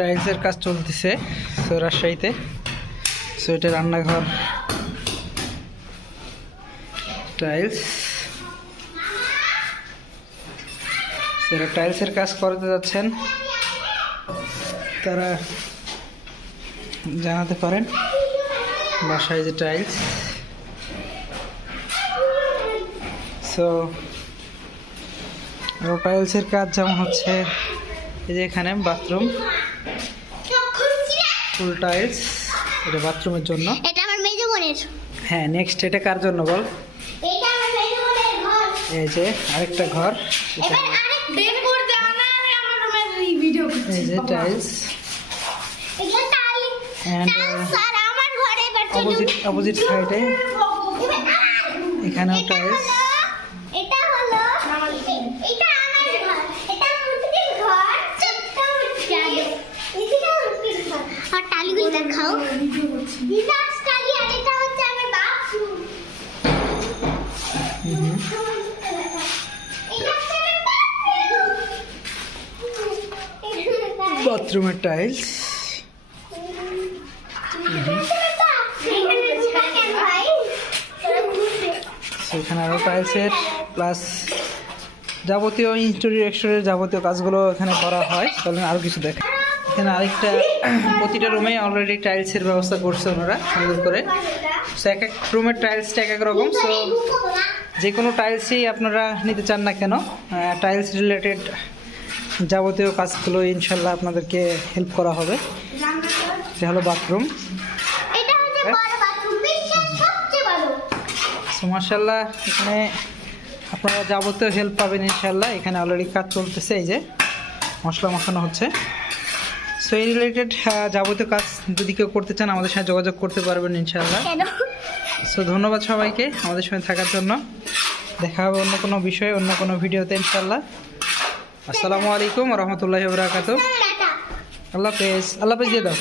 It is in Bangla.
টাইলসের কাজ চলতেছে সো রাজশাহীতে সো এটা রান্নাঘর। টাইলস যারা টাইলসের কাজ করতে যাচ্ছেন। তারা জানাতে পারেন বাসায় যে টাইলস সো টাইলসের কাজ যেমন হচ্ছে, এই যে এখানে বাথরুম ফুল টাইলস এটা বাথরুমের জন্য। এটা আমার মেজো বোনের। হ্যাঁ নেক্সট এটা কার জন্য বল? এটা আমার মেজো বোনের ঘর। এই যে আরেকটা ঘর। এবার আরেক বের করে দাও না আমি আমার রুমের ভিডিও এই যে টাইলস এগুলো টাইল টাইলস আর আমার ঘরে। অপোজিট অপোজিট সাইডে এখানেও টাইলস হলো- এটা হলো এ- এটা আমার ঘর এটা মুরগির ঘর ছোট্ট মুরগি এটা মুরগির ঘর আর টালিগুলো দেখাও দিদাস টালি আর এটা হচ্ছে আমার বাথরুম এটা হচ্ছে বাথরুম বাথরুমের টাইলস। সেখানে আরও টাইলসের প্লাস যাবতীয় ইন্টেরিয়র এক্সটেরিয়র যাবতীয় কাজগুলো এখানে করা হয়। চলেন আরও কিছু দেখা এখানে আরেকটা প্রতিটা রুমে অলরেডি টাইলসের ব্যবস্থা করছে ওনারা সুন্দর করে। সো এক এক রুমের টাইলসটা এক এক রকম। সো যে কোনো টাইলসই আপনারা নিতে চান না কেন টাইলস রিলেটেড যাবতীয় কাজগুলো ইনশাল্লাহ আপনাদেরকে হেল্প করা হবে। এটা হলো বাথরুম বড় বাথরুম মার্শাল্লাহ এখানে আপনারা যাবতীয় হেল্প পাবেন ইনশাল্লাহ এখানে অলরেডি কাজ চলতেছে এই যে মশলা মাখানো হচ্ছে। সো এই রিলেটেড যাবতীয় কাজ যদি কেউ করতে চান আমাদের সাথে যোগাযোগ করতে পারবেন ইনশাল্লাহ সো ধন্যবাদ সবাইকে আমাদের সঙ্গে থাকার জন্য। দেখা হবে অন্য কোনো বিষয়ে অন্য কোনো ভিডিওতে ইনশাল্লাহ আসসালামু আলাইকুম রহমতুল্লাহ বরাকাত আল্লাহ হাফেজ। আল্লাহ হাফেজ। দিয়ে দাও।